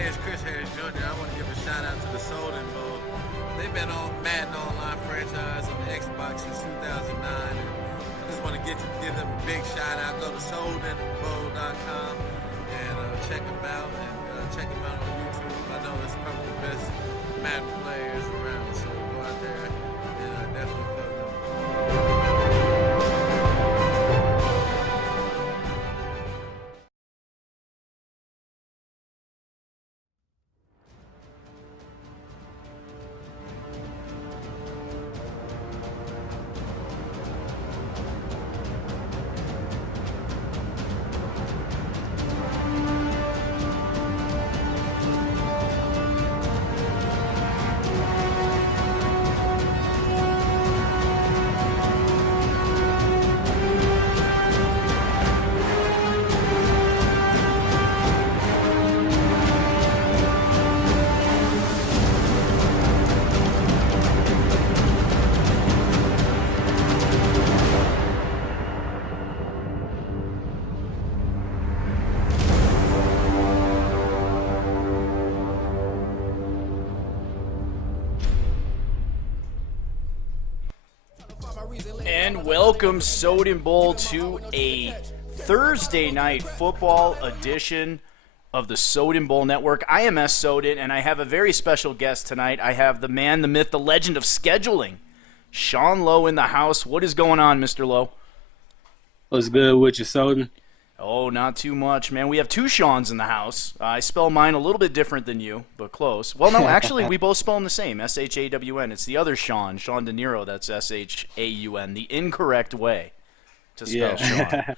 Hey, it's Chris Harris Jr. I want to give a shout out to the Soden Bowl. They've been on Madden Online franchise on the Xbox since 2009. And I just want to give them a big shout out. Go to SodenBowl.com and check them out check them out on YouTube. I know that's probably the best Madden players around, so go out there and definitely play them. And welcome, Soden Bowl, to a Thursday night football edition of the Soden Bowl Network. I am Soden, and I have a very special guest tonight. I have the man, the myth, the legend of scheduling, Sean Lowe, in the house. What is going on, Mr. Lowe? What's good with you, Soden? Oh, not too much, man. We have two Seans in the house. I spell mine a little bit different than you, but close. Well, no, actually, we both spell them the same, S-H-A-W-N. It's the other Sean De Niro, that's S-H-A-U-N, the incorrect way to spell Sean.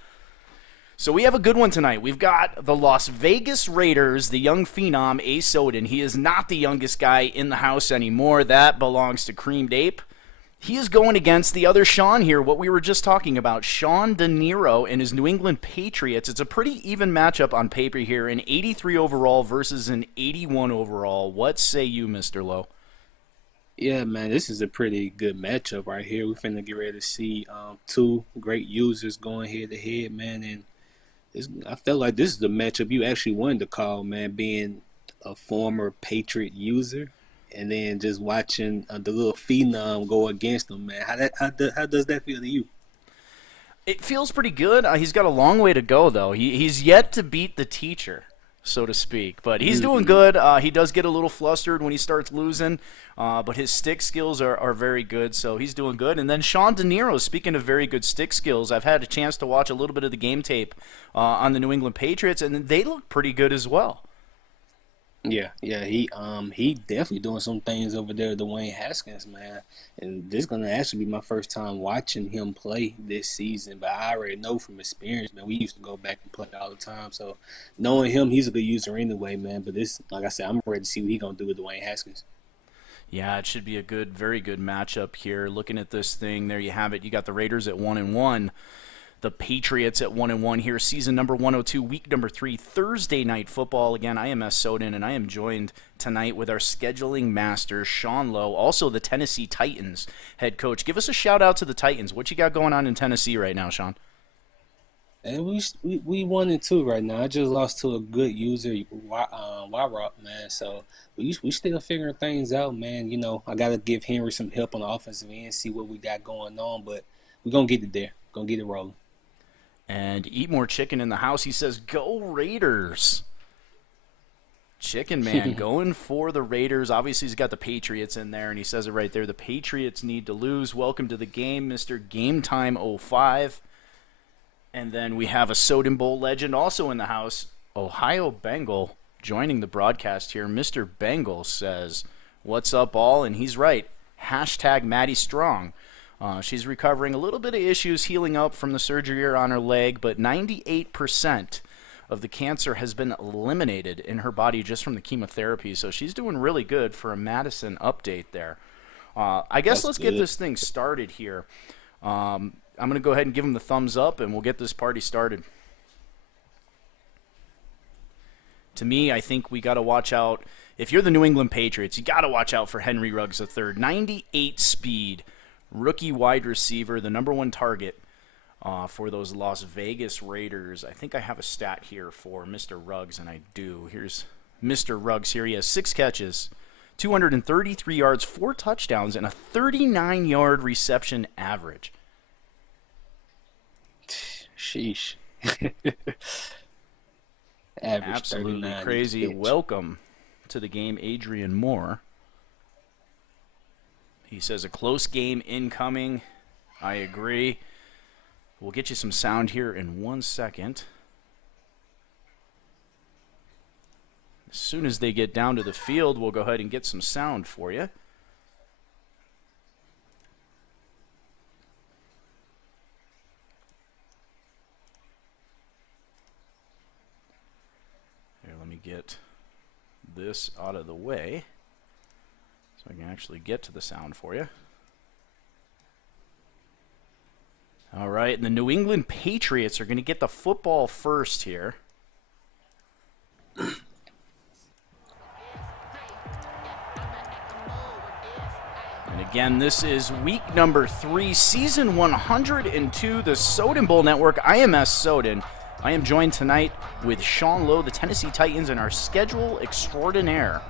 So we have a good one tonight. We've got the Las Vegas Raiders, the young phenom, A. Soden. He is not the youngest guy in the house anymore. That belongs to Creamed Ape. He is going against the other Sean here, what we were just talking about, Sean De Niro and his New England Patriots. It's a pretty even matchup on paper here, an 83 overall versus an 81 overall. What say you, Mr. Lowe? Yeah, man, this is a pretty good matchup right here. We're finna get ready to see two great users going head-to-head, man, and I felt like this is the matchup you actually wanted to call, man, being a former Patriot user. And then just watching the little phenom go against him, man. How does that feel to you? It feels pretty good. He's got a long way to go, though. He's yet to beat the teacher, so to speak. But he's doing good. He does get a little flustered when he starts losing, but his stick skills are very good, so he's doing good. And then Sean De Niro, speaking of very good stick skills, I've had a chance to watch a little bit of the game tape on the New England Patriots, and they look pretty good as well. Yeah, he definitely doing some things over there, Dwayne Haskins, man. And this is gonna actually be my first time watching him play this season. But I already know from experience, man. We used to go back and play all the time, so knowing him, he's a good user anyway, man. But this, like I said, I'm ready to see what he's gonna do with Dwayne Haskins. Yeah, it should be a good, very good matchup here. Looking at this thing, there you have it. You got the Raiders at 1-1. The Patriots at 1-1 here, season number 102, week number 3, Thursday night football. Again, I am Soden, and I am joined tonight with our scheduling master, Sean Lowe, also the Tennessee Titans head coach. Give us a shout out to the Titans. What you got going on in Tennessee right now, Sean? And we 1-2 right now. I just lost to a good user, Wyrock, man. So we still figuring things out, man. You know, I gotta give Henry some help on the offensive end, see what we got going on, but we're gonna get it there. Gonna get it rolling. And Eat More Chicken in the house. He says, go Raiders. Chicken Man going for the Raiders. Obviously, he's got the Patriots in there, and he says it right there. The Patriots need to lose. Welcome to the game, Mr. Game Time 05. And then we have a Soden Bowl legend also in the house, Ohio Bengal, joining the broadcast here. Mr. Bengal says, what's up, all? And he's right. Hashtag Maddie Strong. She's recovering a little bit of issues, healing up from the surgery on her leg, but 98% of the cancer has been eliminated in her body just from the chemotherapy. So she's doing really good for a Madison update there. I guess let's get this thing started here. I'm going to go ahead and give him the thumbs up, and we'll get this party started. To me, I think we got to watch out. If you're the New England Patriots, you got to watch out for Henry Ruggs III. 98 speed. Rookie wide receiver, the number one target for those Las Vegas Raiders. I think I have a stat here for Mr. Ruggs, and I do. Here's Mr. Ruggs here. He has 6 catches, 233 yards, 4 touchdowns, and a 39-yard reception average. Sheesh. Average Absolutely crazy. Welcome to the game, Adrian Moore. He says a close game incoming. I agree. We'll get you some sound here in 1 second. As soon as they get down to the field, we'll go ahead and get some sound for you. Here, let me get this out of the way so I can actually get to the sound for you. All right, and the New England Patriots are going to get the football first here. And again, this is week number 3, season 102, the Soden Bowl Network. I am Soden. I am joined tonight with Sean Lowe, the Tennessee Titans, and our schedule extraordinaire.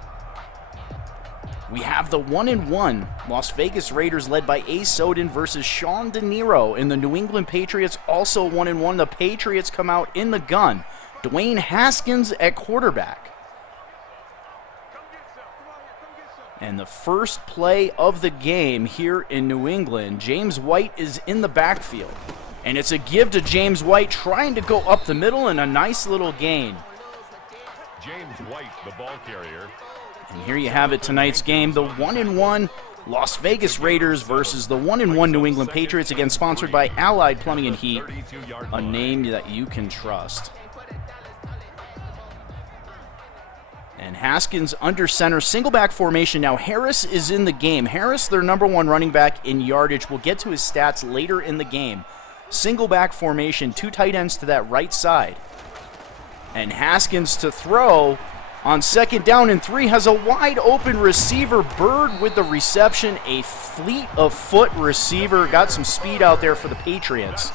We have the 1-1 Las Vegas Raiders led by A. Soden versus Sean De Niro, and the New England Patriots also 1-1. The Patriots come out in the gun. Dwayne Haskins at quarterback. And the first play of the game here in New England, James White is in the backfield. And it's a give to James White, trying to go up the middle, and a nice little gain. James White, the ball carrier. And here you have it, tonight's game, the 1-1 Las Vegas Raiders versus the 1-1 New England Patriots, again sponsored by Allied Plumbing and Heat, a name that you can trust. And Haskins under center, single back formation. Now Harris is in the game. Harris, their number 1 running back in yardage. We'll get to his stats later in the game. Single back formation, 2 tight ends to that right side. And Haskins to throw on 2nd down and 3, has a wide open receiver. Bird with the reception, a fleet of foot receiver. Got some speed out there for the Patriots.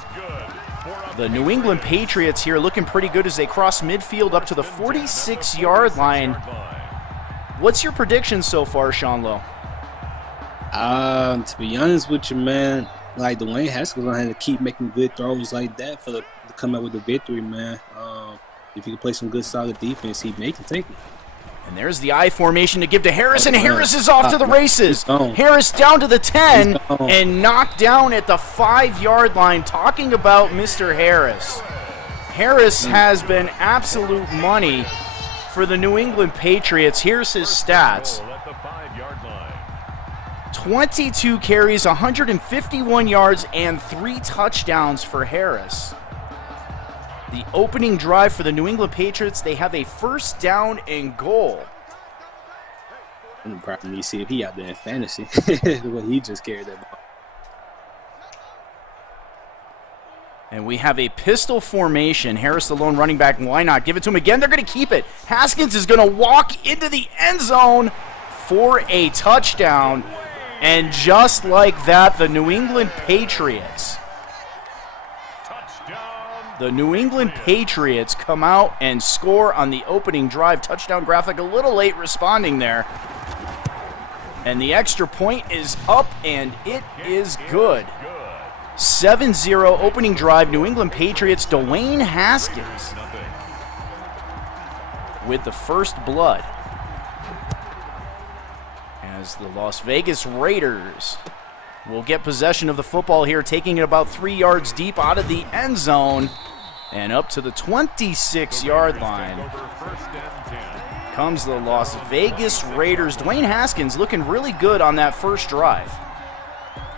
The New England Patriots here looking pretty good as they cross midfield up to the 46-yard line. What's your prediction so far, Sean Lowe? To be honest with you, man, like Dwayne Haskins gonna have to keep making good throws like that to come out with the victory, man. If he can play some good solid defense, he can take it. And there's the I formation to give to Harris, and Harris is off to the races. Harris down to the 10 and knocked down at the 5-yard line. Talking about Mr. Harris. Harris has been absolute money for the New England Patriots. Here's his stats. 22 carries, 151 yards, and 3 touchdowns for Harris. The opening drive for the New England Patriots, they have a 1st down and goal. I'm probably need to see if he out there in fantasy. The way he just carried that ball. And we have a pistol formation. Harris, the lone running back. Why not? Give it to him again. They're going to keep it. Haskins is going to walk into the end zone for a touchdown. And just like that, the New England Patriots come out and score on the opening drive. Touchdown graphic a little late responding there. And the extra point is up, and it is good. 7-0 opening drive, New England Patriots. Dwayne Haskins with the first blood, as the Las Vegas Raiders will get possession of the football here, taking it about 3 yards deep out of the end zone and up to the 26-yard line. Comes the Las Vegas Raiders. Dwayne Haskins looking really good on that first drive.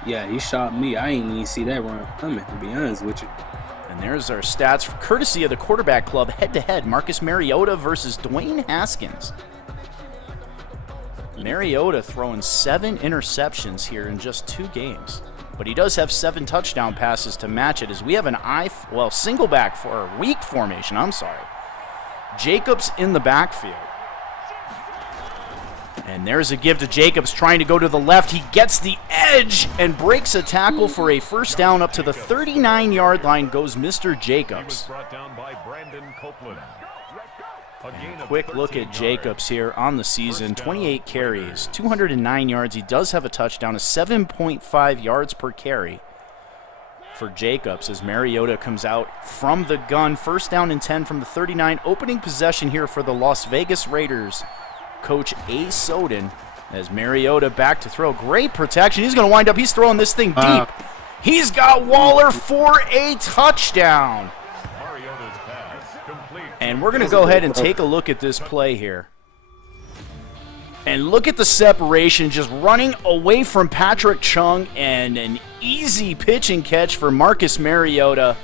Yeah, he shot me. I ain't even see that run coming, to be honest with you. And there's our stats, courtesy of the Quarterback Club, head-to-head. Marcus Mariota versus Dwayne Haskins. Mariota throwing 7 interceptions here in just 2 games. But he does have 7 touchdown passes to match it, as we have an single back for a weak formation. Jacobs in the backfield. And there's a give to Jacobs, trying to go to the left. He gets the edge and breaks a tackle for a first down. Up to the 39-yard line goes Mr. Jacobs. And a quick look at Jacobs here on the season. 28 carries, 209 yards. He does have a touchdown, a 7.5 yards per carry for Jacobs as Mariota comes out from the gun. First down and 10 from the 39. Opening possession here for the Las Vegas Raiders. Coach A. Soden as Mariota back to throw. Great protection. He's going to wind up. He's throwing this thing deep. He's got Waller for a touchdown. And we're going to go ahead and take a look at this play here. And look at the separation, just running away from Patrick Chung, and an easy pitch and catch for Marcus Mariota.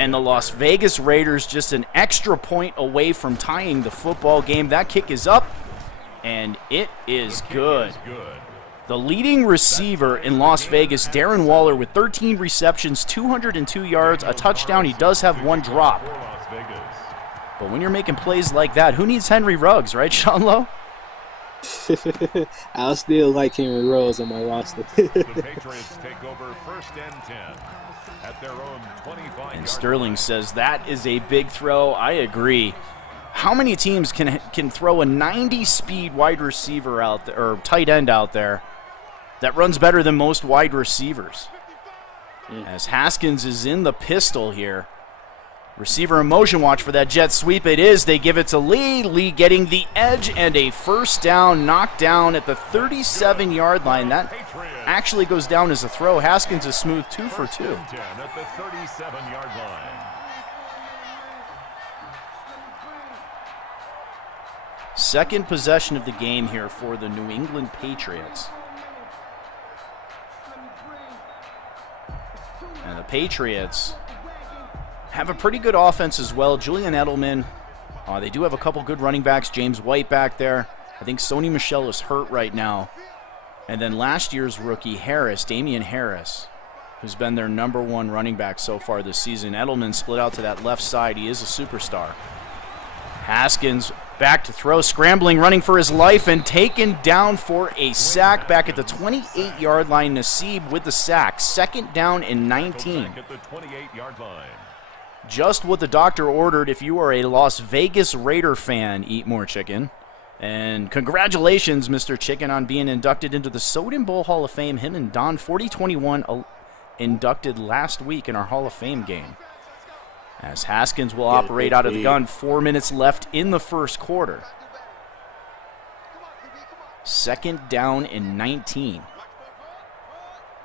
And the Las Vegas Raiders just an extra point away from tying the football game. That kick is up, and it is good. The leading receiver in Las Vegas, Darren Waller, with 13 receptions, 202 yards, a touchdown. He does have one drop. But when you're making plays like that, who needs Henry Ruggs, right, Sean Lowe? I'll still like Henry Ruggs on my roster. The Patriots take over 1st and 10 at their own 25. And Sterling says that is a big throw. I agree. How many teams can throw a 90-speed wide receiver out there, or tight end out there, that runs better than most wide receivers? As Haskins is in the pistol here. Receiver in motion, watch for that jet sweep. It is. They give it to Lee. Lee getting the edge and a first down, knocked down at the 37-yard line. That actually goes down as a throw. Haskins is smooth 2 for 2. At the 37-yard line. Second possession of the game here for the New England Patriots. And the Patriots have a pretty good offense as well. Julian Edelman. They do have a couple good running backs. James White back there. I think Sony Michel is hurt right now. And then last year's rookie, Damian Harris, who's been their #1 running back so far this season. Edelman split out to that left side. He is a superstar. Haskins back to throw, scrambling, running for his life, and taken down for a sack back at the 28-yard line. Nassib with the sack. 2nd down and 19. At the 28-yard line. Just what the doctor ordered if you are a Las Vegas Raider fan. Eat more chicken. And congratulations, Mr. Chicken, on being inducted into the Soden Bowl Hall of Fame. Him and Don 4021 inducted last week in our Hall of Fame game. As Haskins will operate out of the gun. 4 minutes left in the first quarter. 2nd down and 19.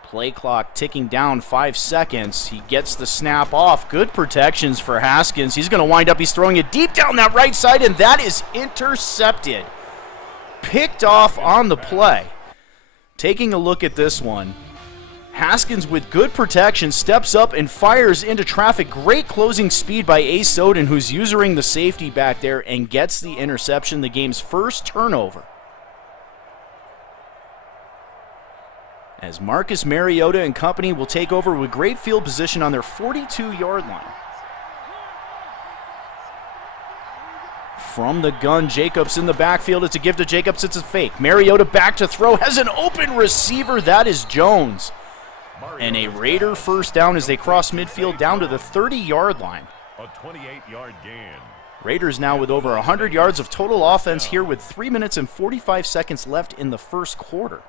Play clock ticking down, 5 seconds. He gets the snap off. Good protections for Haskins. He's going to wind up, he's throwing it deep down that right side, and that is intercepted. Picked off on the play. Taking a look at this one. Haskins with good protection steps up and fires into traffic. Great closing speed by A. Soden, who's using the safety back there, and gets the interception, the game's first turnover. As Marcus Mariota and company will take over with great field position on their 42-yard line. From the gun, Jacobs in the backfield. It's a give to Jacobs. It's a fake. Mariota back to throw. Has an open receiver. That is Jones. And a Raider first down as they cross midfield down to the 30-yard line. A 28-yard gain. Raiders now with over 100 yards of total offense here with 3 minutes and 45 seconds left in the first quarter.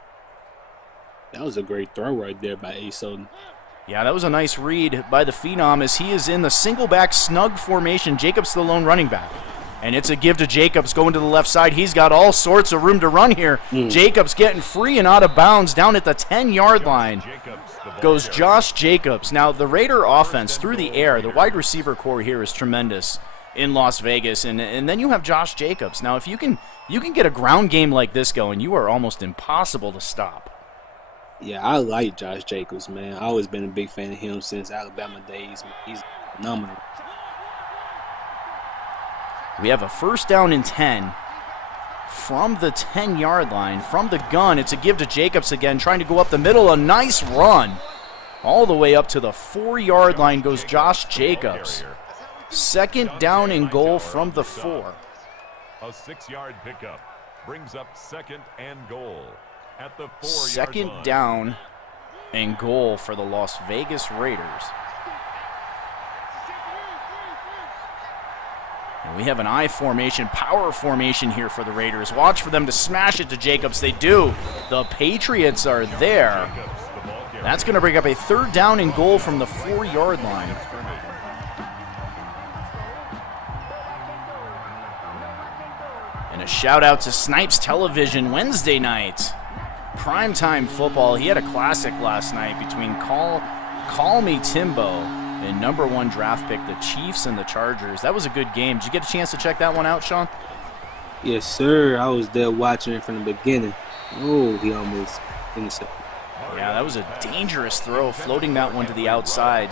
That was a great throw right there by A. Soden. Yeah, that was a nice read by the Phenom as he is in the single back snug formation. Jacobs the lone running back. And it's a give to Jacobs going to the left side. He's got all sorts of room to run here. Jacobs getting free and out of bounds down at the 10-yard line. Goes Josh Jacobs. Now, the Raider offense through the air, the wide receiver core here is tremendous in Las Vegas. And then you have Josh Jacobs. Now, if you can get a ground game like this going, you are almost impossible to stop. Yeah, I like Josh Jacobs, man. I've always been a big fan of him since Alabama days. He's phenomenal. We have a first down and 10 from the 10-yard line. From the gun, it's a give to Jacobs again, trying to go up the middle. A nice run. All the way up to the 4-yard line goes Josh Jacobs. 2nd down and goal from the 4. A 6-yard pickup brings up 2nd and goal at the 4-yard line. 2nd down and goal for the Las Vegas Raiders. And we have an I formation, power formation here for the Raiders. Watch for them to smash it to Jacobs. They do. The Patriots are there. That's going to bring up a 3rd down and goal from the 4-yard line. And a shout out to Snipes Television Wednesday night. Primetime football. He had a classic last night between Call Me Timbo and number 1 draft pick, the Chiefs and the Chargers. That was a good game. Did you get a chance to check that one out, Sean? Yes, sir. I was there watching it from the beginning. Oh, he almost intercepted. Yeah, that was a dangerous throw, floating that one to the outside.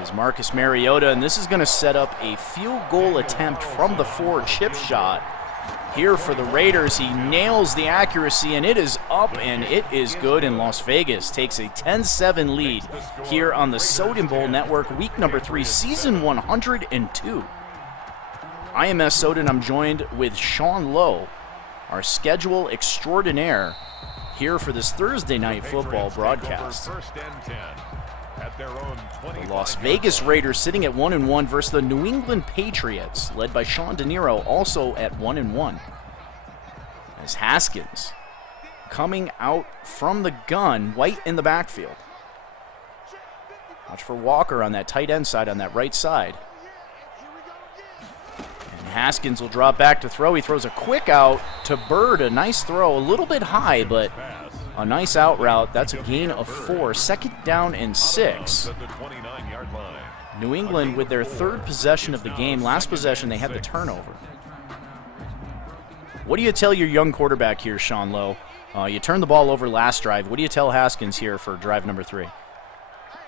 Is Marcus Mariota, and this is going to set up a field goal attempt from the 4 chip shot. Here for the Raiders, he nails the accuracy, and it is up, and it is good, and Las Vegas takes a 10-7 lead here on the Soden Bowl Network, week number 3, season 102. I am S. Soden. I'm joined with Sean Lowe, our schedule extraordinaire, here for this Thursday night football broadcast. The Las Vegas Raiders sitting at 1-1 versus the New England Patriots, led by Sean De Niro, also at 1-1. As Haskins coming out from the gun, White in the backfield. Watch for Walker on that tight end side, on that right side. And Haskins will drop back to throw. He throws a quick out to Bird, a nice throw, a little bit high, but a nice out route. That's a gain of 4. 2nd down and 6. New England with their 3rd possession of the game. Last possession, they had the turnover. What do you tell your young quarterback here, Sean Lowe? You turned the ball over last drive. What do you tell Haskins here for drive number 3?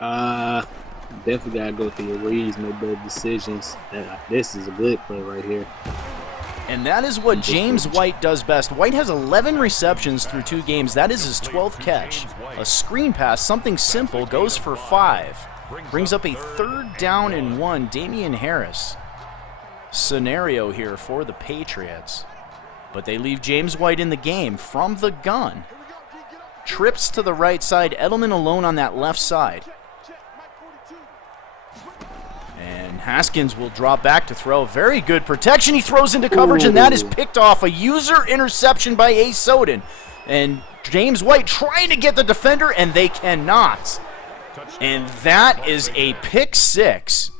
Definitely got to go through your reads, make better decisions. This is a good play right here. And that is what James White does best. White has 11 receptions through 2 games. That is his 12th catch. A screen pass, something simple, goes for 5. Brings up a 3rd down and 1. Damian Harris scenario here for the Patriots. But they leave James White in the game from the gun. Trips to the right side. Edelman alone on that left side. And Haskins will drop back to throw. Very good protection. He throws into coverage, and that is picked off. A user interception by A. Soden. And James White trying to get the defender, and they cannot. And that is a pick 6.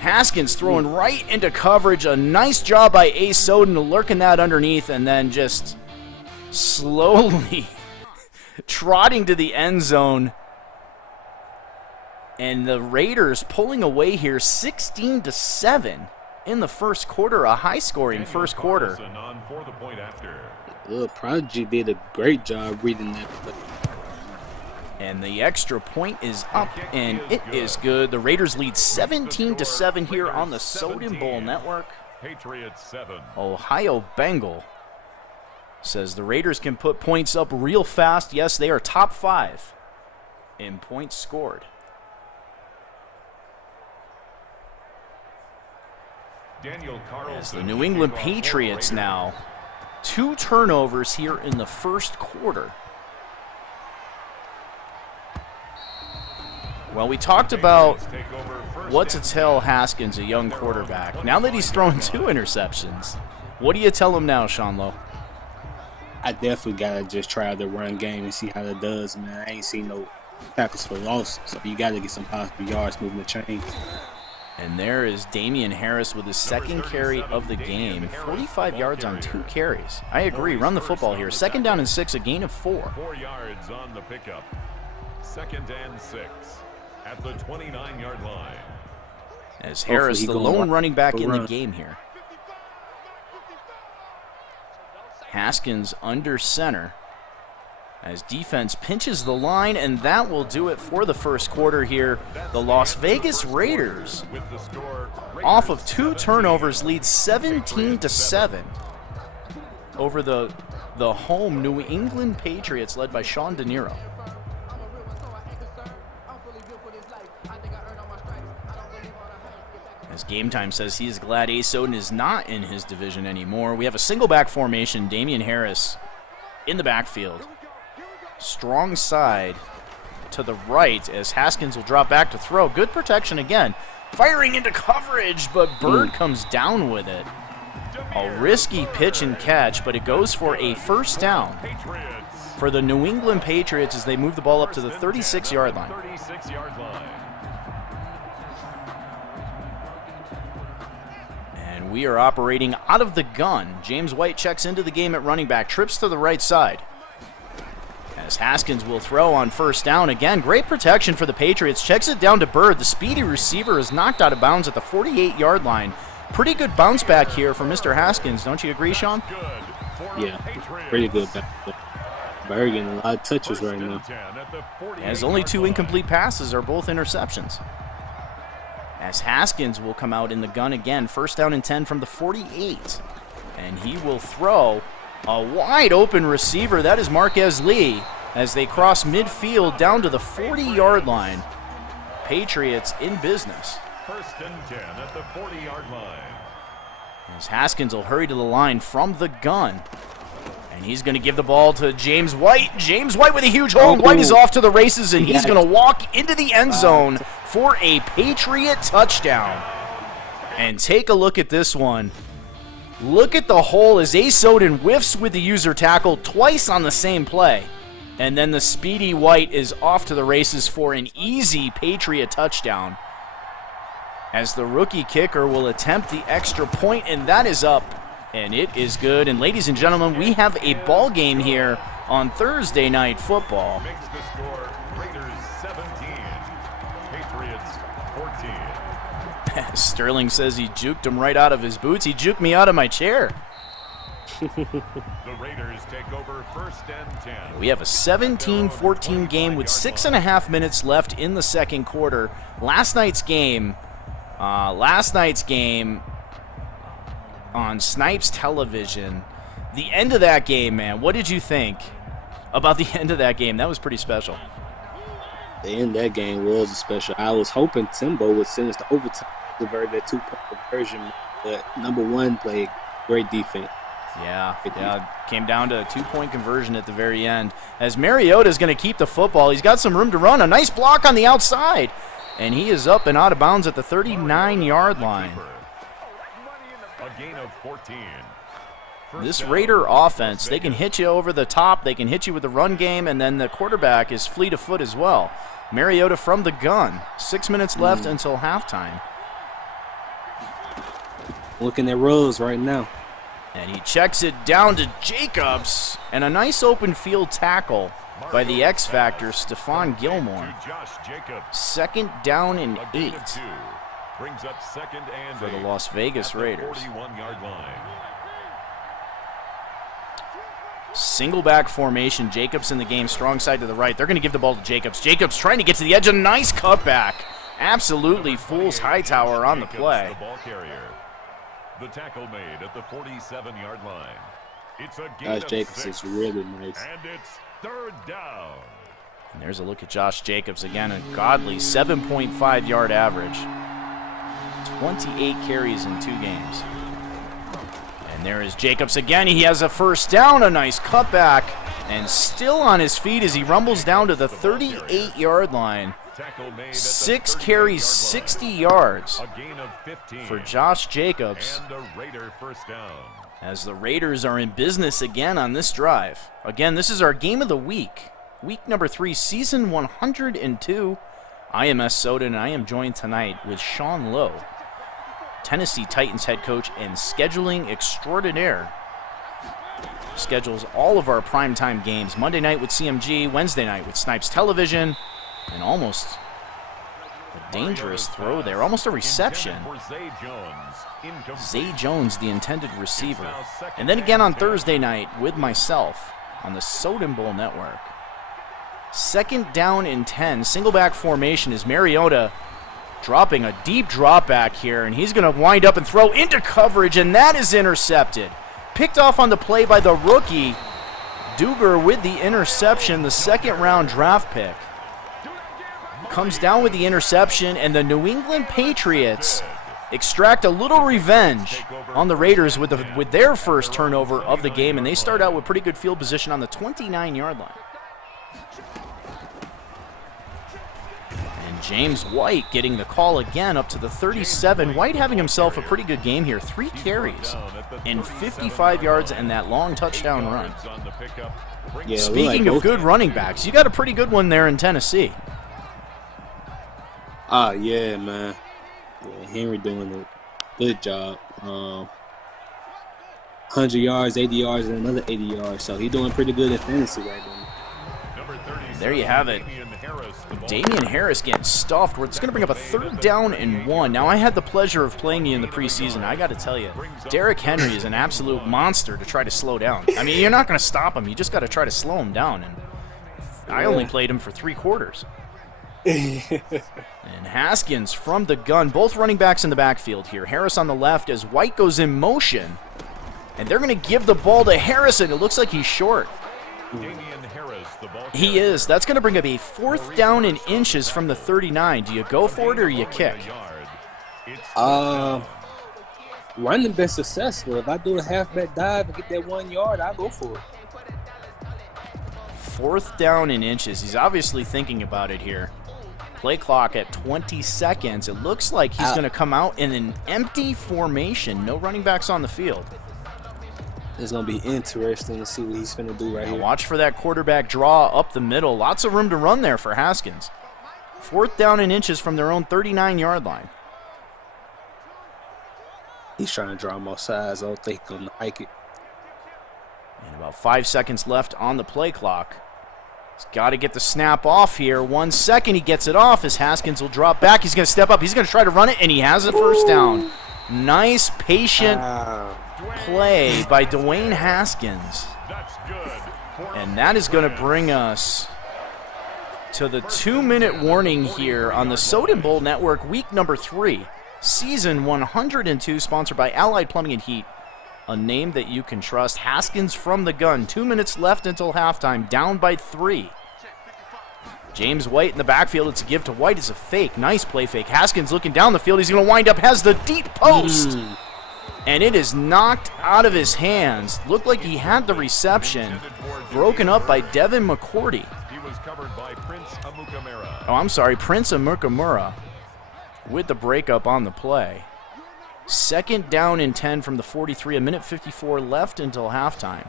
Haskins throwing right into coverage. A nice job by A. Soden lurking that underneath, and then just slowly trotting to the end zone. And the Raiders pulling away here 16-7 in the first quarter, a high-scoring first quarter. Prodigy did a great job reading that play. And the extra point is up, and it is good. The Raiders lead 17-7 here on the Soden Bowl Network. Patriots 7. Ohio Bengal says the Raiders can put points up real fast. Yes, they are top 5 in points scored. As the New England Patriots now, 2 turnovers here in the first quarter. Well, we talked about what to tell Haskins, a young quarterback. Now that he's thrown 2 interceptions, what do you tell him now, Sean Lowe? I definitely got to just try out the run game and see how that does, man. I ain't seen no tackles for loss, so you got to get some positive yards moving the chains. And there is Damian Harris with his 2nd carry of the game. 45 yards on 2 carries. I agree. Run the football here. 2nd down and 6, a gain of 4. 4 yards on the pickup. 2nd and 6 at the 29-yard line. As Harris, the lone running back in the game here. Haskins under center. As defense pinches the line, and that will do it for the first quarter here. The Las Vegas Raiders, off of 2 turnovers, lead 17-7 over the home New England Patriots, led by Sean De Niro. As Game Time says he is glad A. Soden is not in his division anymore. We have a single back formation. Damian Harris in the backfield. Strong side to the right as Haskins will drop back to throw. Good protection again. Firing into coverage, but Bird comes down with it. A risky pitch and catch, but it goes for a first down for the New England Patriots as they move the ball up to the 36-yard line. And we are operating out of the gun. James White checks into the game at running back, trips to the right side. As Haskins will throw on first down. Again, great protection for the Patriots. Checks it down to Bird. The speedy receiver is knocked out of bounds at the 48-yard line. Pretty good bounce back here for Mr. Haskins. Don't you agree, Sean? Yeah, pretty good. Bird getting a lot of touches right now. As only 2 incomplete passes are both interceptions. As Haskins will come out in the gun again. First down and 10 from the 48. And he will throw a wide open receiver. That is Marquez Lee as they cross midfield down to the 40-yard line. Patriots in business. First and 10 at the 40-yard line. As Haskins will hurry to the line from the gun. And he's going to give the ball to James White. James White with a huge hole. White is off to the races, and he's going to walk into the end zone for a Patriot touchdown. And take a look at this one. Look at the hole as Soden whiffs with the user tackle twice on the same play. And then the speedy White is off to the races for an easy Patriot touchdown. As the rookie kicker will attempt the extra point, and that is up. And it is good. And ladies and gentlemen, we have a ball game here on Thursday Night Football. Makes the score Raiders 17, Patriots 14. Sterling says he juked him right out of his boots. He juked me out of my chair. The Raiders take over first and 10. We have a 17-14 game with 6.5 minutes left in the second quarter. Last night's game on Snipes Television. The end of that game, man, what did you think about the end of that game? That was pretty special. The end of that game was special. I was hoping Timbo would send us to overtime, convert that 2-point conversion, but number one played great defense. Yeah, came down to a 2-point conversion at the very end. As Mariota is going to keep the football, he's got some room to run. A nice block on the outside, and he is up and out of bounds at the 39-yard line. A gain of 14. This Raider offense, they can hit you over the top, they can hit you with the run game, and then the quarterback is fleet of foot as well. Mariota from the gun. 6 minutes left until halftime. Looking at Rose right now. And he checks it down to Jacobs, and a nice open field tackle by the X-Factor, Stephon Gilmore. Second down and 8 brings up second and for the Las Vegas Raiders. 41-yard line. Single back formation. Jacobs in the game, strong side to the right. They're going to give the ball to Jacobs. Jacobs trying to get to the edge. A nice cutback. Absolutely fools Hightower on the play. The ball carrier. The tackle made at the 47-yard line. It's a gain of Jacobs 6, is really nice. and it's third down. And there's a look at Josh Jacobs again. A godly 7.5-yard average. 28 carries in 2 games. And there is Jacobs again. He has a first down, a nice cutback, and still on his feet as he rumbles down to the 38-yard line. 6 carries, 60 yards A gain of 15 for Josh Jacobs and a Raider first down. as the Raiders are in business again on this drive. Again, this is our game of the week. Week number 3, season 102. I am Soden, and I am joined tonight with Sean Lowe, Tennessee Titans head coach and scheduling extraordinaire. Schedules all of our primetime games. Monday night with CMG, Wednesday night with Snipes Television, and almost a dangerous throw there, almost a reception. Zay Jones, the intended receiver. And then again on Thursday night with myself on the Soden Bowl Network. Second down and 10, single back formation is Mariota dropping a deep drop back here, and he's going to wind up and throw into coverage, and that is intercepted. Picked off on the play by the rookie. Duger with the interception, the second-round draft pick. Comes down with the interception, and the New England Patriots extract a little revenge on the Raiders with their first turnover of the game, and they start out with pretty good field position on the 29-yard line. And James White getting the call again up to the 37. White having himself a pretty good game here. 3 carries and 55 yards and that long touchdown run. Yeah, Speaking of good running backs, you got a pretty good one there in Tennessee. Yeah, man. Yeah, Henry doing a good job. 100 yards, 80 yards, and another 80 yards. So he's doing pretty good in fantasy right now. There you have it. Damian Harris getting stuffed. It's going to bring up a 3rd down and 1. Now, I had the pleasure of playing you in the preseason. I got to tell you, Derrick Henry is an absolute monster to try to slow down. I mean, you're not going to stop him. You just got to try to slow him down. And I only played him for 3 quarters. And Haskins from the gun. Both running backs in the backfield here. Harris on the left as White goes in motion. And they're going to give the ball to Harrison. It looks like he's short. He is. That's going to bring up a 4th down and inches from the 39. Do you go for it or you kick? Running been successful. If I do a halfback dive and get that 1 yard, I'll go for it. 4th down and inches. He's obviously thinking about it here. Play clock at 20 seconds. It looks like he's going to come out in an empty formation. No running backs on the field. It's going to be interesting to see what he's going to do right here. Watch for that quarterback draw up the middle. Lots of room to run there for Haskins. 4th down and inches from their own 39-yard line. He's trying to draw more size. I don't think he's going to hike it. And about 5 seconds left on the play clock. He's got to get the snap off here. 1 second, he gets it off as Haskins will drop back. He's going to step up. He's going to try to run it, and he has a 1st down. Nice, patient play by Dwayne Haskins. And that is going to bring us to the 2-minute warning here on the Soden Bowl Network, week number 3, season 102, sponsored by Allied Plumbing and Heat. A name that you can trust. Haskins from the gun. 2 minutes left until halftime. Down by 3. James White in the backfield. It's a give to White. It's a fake. Nice play fake. Haskins looking down the field. He's going to wind up. Has the deep post. And it is knocked out of his hands. Looked like he had the reception. Broken up by Devin McCourty. Oh, I'm sorry. Prince Amukamura with the breakup on the play. 2nd down and 10 from the 43. 1:54 left until halftime.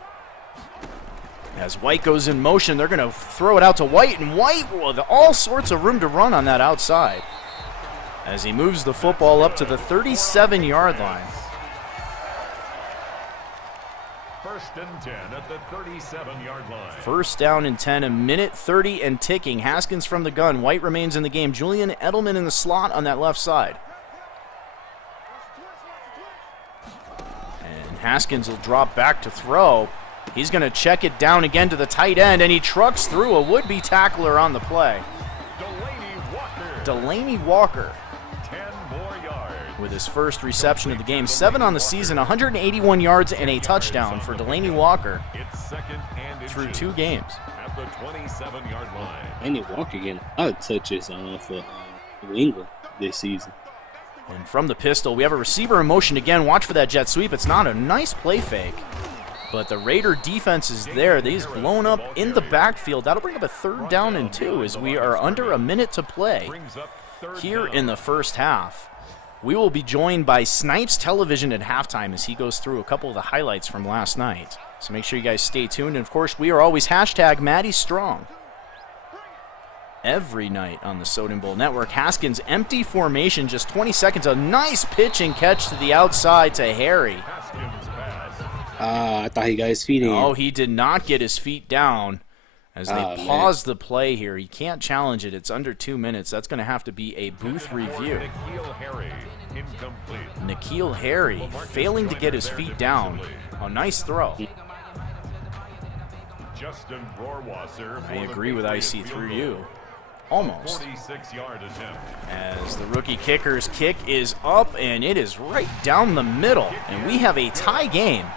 As White goes in motion, they're going to throw it out to White, and White with all sorts of room to run on that outside as he moves the football up to the 37-yard line. 1st and 10 at the 37-yard line. 1st down and 10, 1:30 and ticking. Haskins from the gun. White remains in the game. Julian Edelman in the slot on that left side. And Haskins will drop back to throw. He's going to check it down again to the tight end, and he trucks through a would-be tackler on the play. Delaney Walker. 10 more yards. With his first reception of the game. 7 on the season, 181 yards and a touchdown for Delaney Walker through 2 games. At the 27-yard line. Delaney Walker getting a lot of touches for New England this season. And from the pistol, we have a receiver in motion again. Watch for that jet sweep. It's not a nice play fake. But the Raider defense is there. He's blown up in the backfield. That'll bring up a 3rd down and 2 as we are under a minute to play here in the first half. We will be joined by Snipes Television at halftime as he goes through a couple of the highlights from last night. So make sure you guys stay tuned. And, of course, we are always hashtag Matty Strong. Every night on the Soden Bowl Network. Haskins, empty formation, just 20 seconds. A nice pitch and catch to the outside to Harry. I thought he got his feet in. Oh, he did not get his feet down as they pause the play here. He can't challenge it. It's under 2 minutes. That's going to have to be a booth review. N'Keal Harry failing to get his feet down. A nice throw. I agree with IC through you. Almost. As the rookie kicker's kick is up, and it is right down the middle. And we have a tie game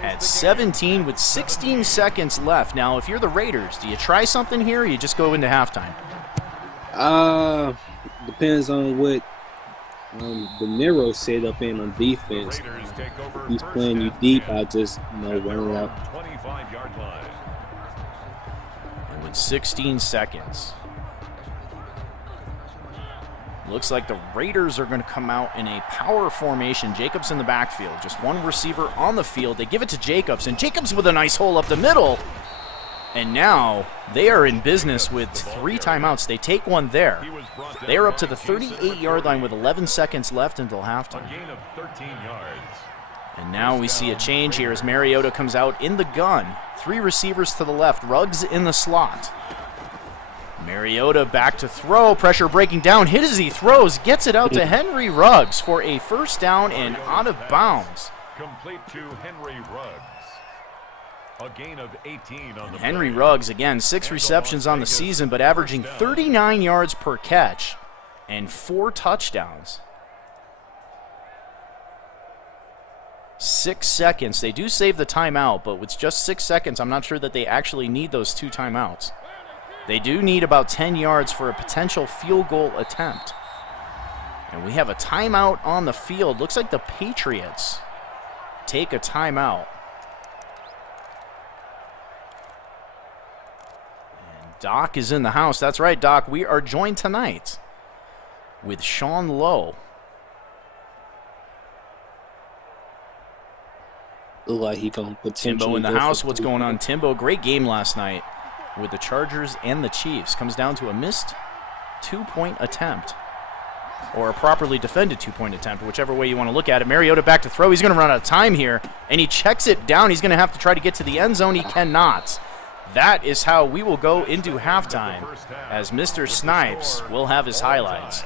at 17 with 16 seconds left. Now, if you're the Raiders, do you try something here or you just go into halftime? Depends on what the Nero set up in on defense. If he's playing you deep, I'll just run it out. And with 16 seconds, Looks like the Raiders are going to come out in a power formation. Jacobs in the backfield. Just one receiver on the field. They give it to Jacobs, and Jacobs with a nice hole up the middle. And now they are in business with 3 timeouts. They take one there. They are up to the 38-yard line with 11 seconds left until halftime. A gain of 13 yards. And now we see a change here as Mariota comes out in the gun. 3 receivers to the left. Ruggs in the slot. Mariota back to throw. Pressure breaking down. Hit as he throws. Gets it out to Henry Ruggs for a first down and out of bounds. Complete to Henry Ruggs. A gain of 18 on the Henry play. Ruggs, again, 6 receptions on the season, but averaging 39 yards per catch and 4 touchdowns. 6 seconds. They do save the timeout, but with just 6 seconds, I'm not sure that they actually need those 2 timeouts. They do need about 10 yards for a potential field goal attempt. And we have a timeout on the field. Looks like the Patriots take a timeout. And Doc is in the house. That's right, Doc. We are joined tonight with Sean Lowe. Look like he gonna potentially Timbo in the go house. for What's 2. going on, Timbo? Great game last night with the Chargers and the Chiefs. Comes down to a missed 2-point attempt, or a properly defended 2-point attempt, whichever way you want to look at it. Mariota back to throw. He's going to run out of time here, and he checks it down. He's going to have to try to get to the end zone. He cannot. That is how we will go into halftime, as Mr. Snipes will have his highlights.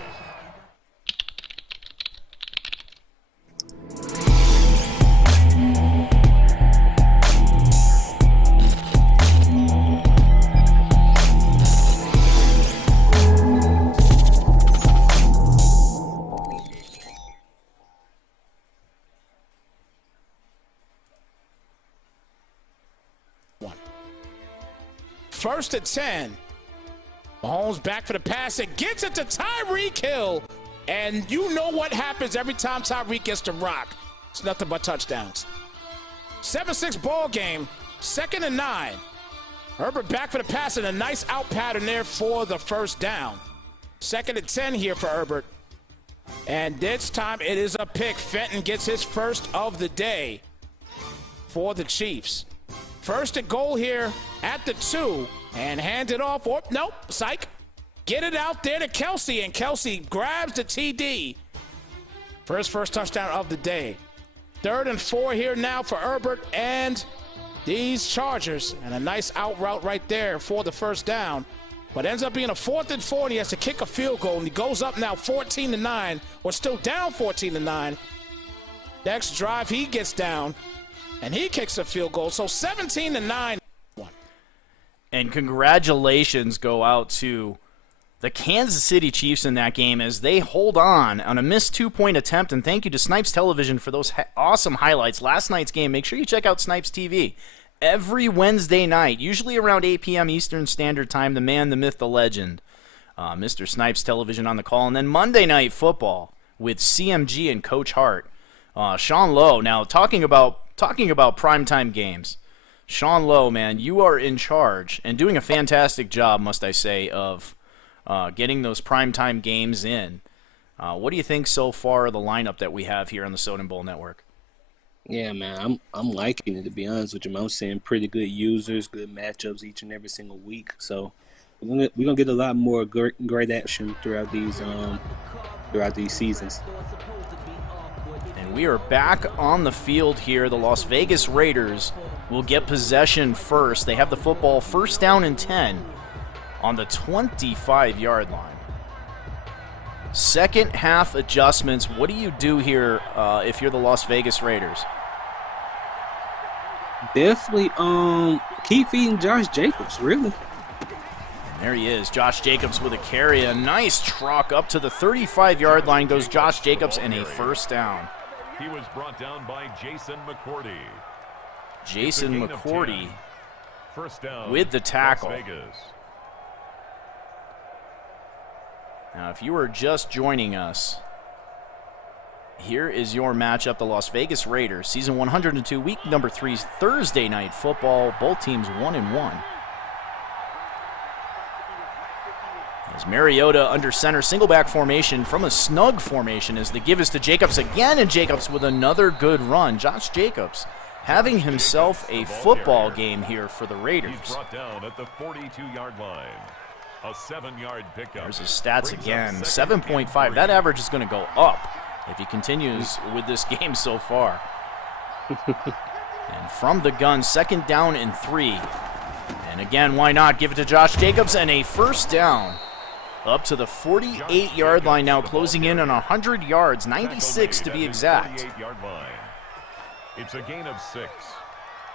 First and 10. Mahomes back for the pass. It gets it to Tyreek Hill. And you know what happens every time Tyreek gets to rock. It's nothing but touchdowns. 7-6 ball game. 2nd and 9. Herbert back for the pass and a nice out pattern there for the first down. 2nd and 10 here for Herbert. And this time it is a pick. Fenton gets his first of the day for the Chiefs. First and goal here at the 2, and hand it off. Oh, nope, psych. Get it out there to Kelsey, and Kelsey grabs the TD for his first touchdown of the day. 3rd and 4 here now for Herbert and these Chargers, and a nice out route right there for the first down. But ends up being a 4th and 4, and he has to kick a field goal, and he goes up now 14-9, or still down 14-9. Next drive, he gets down, and he kicks a field goal. So 17-9. And congratulations go out to the Kansas City Chiefs in that game as they hold on a missed 2-point attempt. And thank you to Snipes Television for those awesome highlights. Last night's game, make sure you check out Snipes TV. Every Wednesday night, usually around 8 p.m. Eastern Standard Time, the man, the myth, the legend, Mr. Snipes Television on the call. And then Monday Night Football with CMG and Coach Hart. Sean Lowe, now talking about primetime games. Sean Lowe, man, you are in charge and doing a fantastic job, must I say, of getting those primetime games in. What do you think so far of the lineup that we have here on the Soden Bowl Network? Yeah, man, I'm liking it, to be honest with you. I'm seeing pretty good users, good matchups each and every single week. So we're gonna get a lot more great action throughout these seasons. And we are back on the field here. The Las Vegas Raiders will get possession first. They have the football, first down and 10 on the 25-yard line. Second half adjustments. What do you do here if you're the Las Vegas Raiders? Definitely keep feeding Josh Jacobs, really. And there he is, Josh Jacobs with a carry. A nice truck up to the 35-yard line goes Josh Jacobs, and a first down. He was brought down by Jason McCourty. Jason McCourty First down with the tackle. Las Vegas. Now, if you are just joining us, here is your matchup. The Las Vegas Raiders, season 102, week number 3, Thursday night football. Both teams 1-1. As Mariota under center, single back formation from a snug formation as the give is to Jacobs again, and Jacobs with another good run. Josh Jacobs having himself a football game here for the Raiders. He's brought down at the 42-yard line. A 7-yard pickup. There's his stats again, 7.5. That average is going to go up if he continues with this game so far. And from the gun, 2nd down and 3. And again, why not give it to Josh Jacobs, and a 1st down. Up to the 48-yard line now, closing in on 100 yards, 96 to be exact. It's a gain of 6.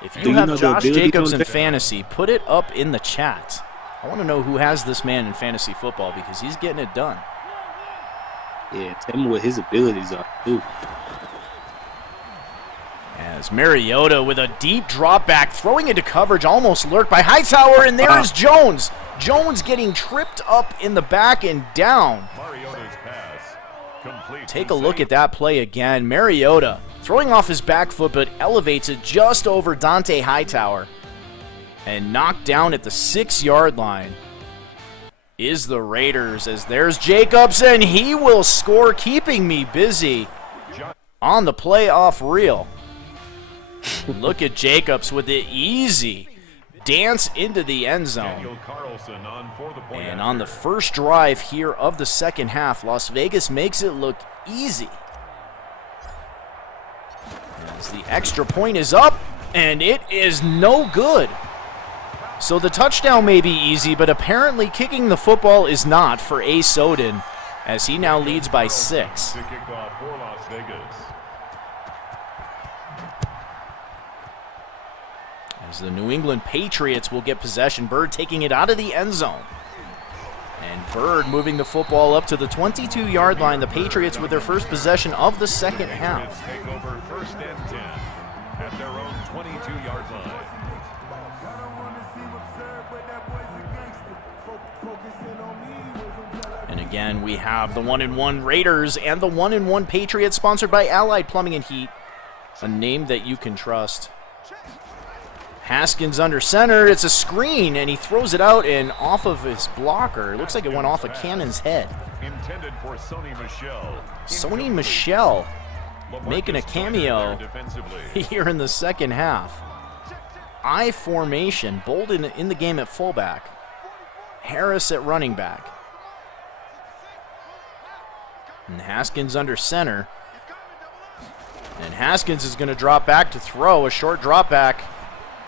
If you have Josh Jacobs in fantasy, put it up in the chat. I want to know who has this man in fantasy football because he's getting it done. Yeah, tell me what his abilities are. Ooh. As Mariota with a deep drop back, throwing into coverage, almost lurked by Hightower, and there is Jones. Jones getting tripped up in the back and down. Mariota's pass complete. Take a look at that play again. Mariota throwing off his back foot, but elevates it just over Dante Hightower. And knocked down at the 6-yard line is the Raiders, as there's Jacobs, and he will score, keeping me busy on the playoff reel. Look at Jacobs with the easy dance into the end zone. And on the first drive here of the second half, Las Vegas makes it look easy. As the extra point is up, and it is no good. So the touchdown may be easy, but apparently kicking the football is not for A. Soden, as he now leads by 6. To kick off for Las Vegas. As the New England Patriots will get possession. Bird taking it out of the end zone. And Bird moving the football up to the 22-yard line. The Patriots with their first possession of the second half. Take over 1st and 10 at their own 22-yard line. And again, we have the 1-1 Raiders and the 1-1 Patriots, sponsored by Allied Plumbing and Heat, a name that you can trust. Haskins under center. It's a screen, and he throws it out and off of his blocker. It looks like it went off of Cannon's head. Intended for Sony Michel. Sony Michel making a cameo here in the second half. I formation. Bolden in the game at fullback. Harris at running back. And Haskins under center. And Haskins is going to drop back to throw, a short drop back.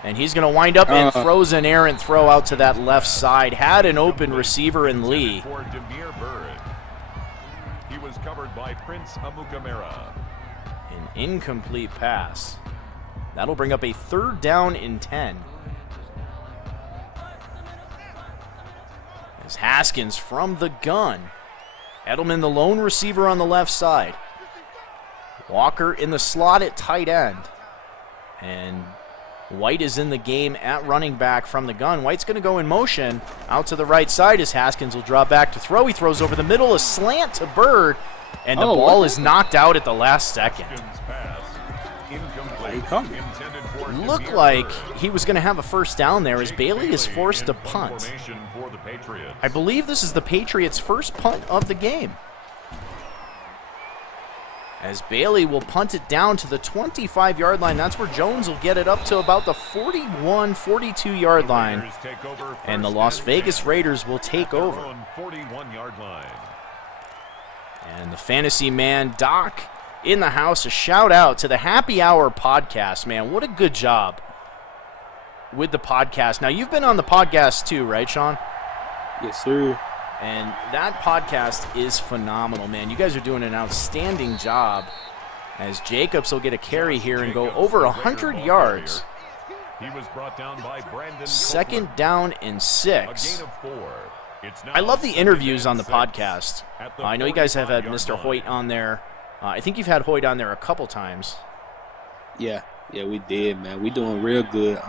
And he's going to wind up and throws an errant throw out to that left side. Had an open receiver in Lee. For Demir Bird. He was covered by Prince Amukamara. An incomplete pass. That'll bring up a 3rd down and 10. As Haskins from the gun. Edelman, the lone receiver on the left side. Walker in the slot at tight end. And White is in the game at running back from the gun. White's going to go in motion out to the right side as Haskins will drop back to throw. He throws over the middle, a slant to Bird, and the ball is knocked out at the last second. Looked like he was going to have a 1st down there as Bailey is forced to punt. I believe this is the Patriots' first punt of the game. As Bailey will punt it down to the 25-yard line. That's where Jones will get it up to about the 41, 42-yard line. And the Las Vegas Raiders will take over. And the fantasy man, Doc, in the house. A shout out to the Happy Hour podcast, man. What a good job with the podcast. Now, you've been on the podcast too, right, Sean? Yes, sir. And that podcast is phenomenal, man. You guys are doing an outstanding job as Jacobs will get a carry here and go over 100 yards. He was brought down by Brandon 2nd down and 6. I love the interviews on the podcast. I know you guys have had Mr. Hoyt on there. I think you've had Hoyt on there a couple times. Yeah, we did, man. We doing real good.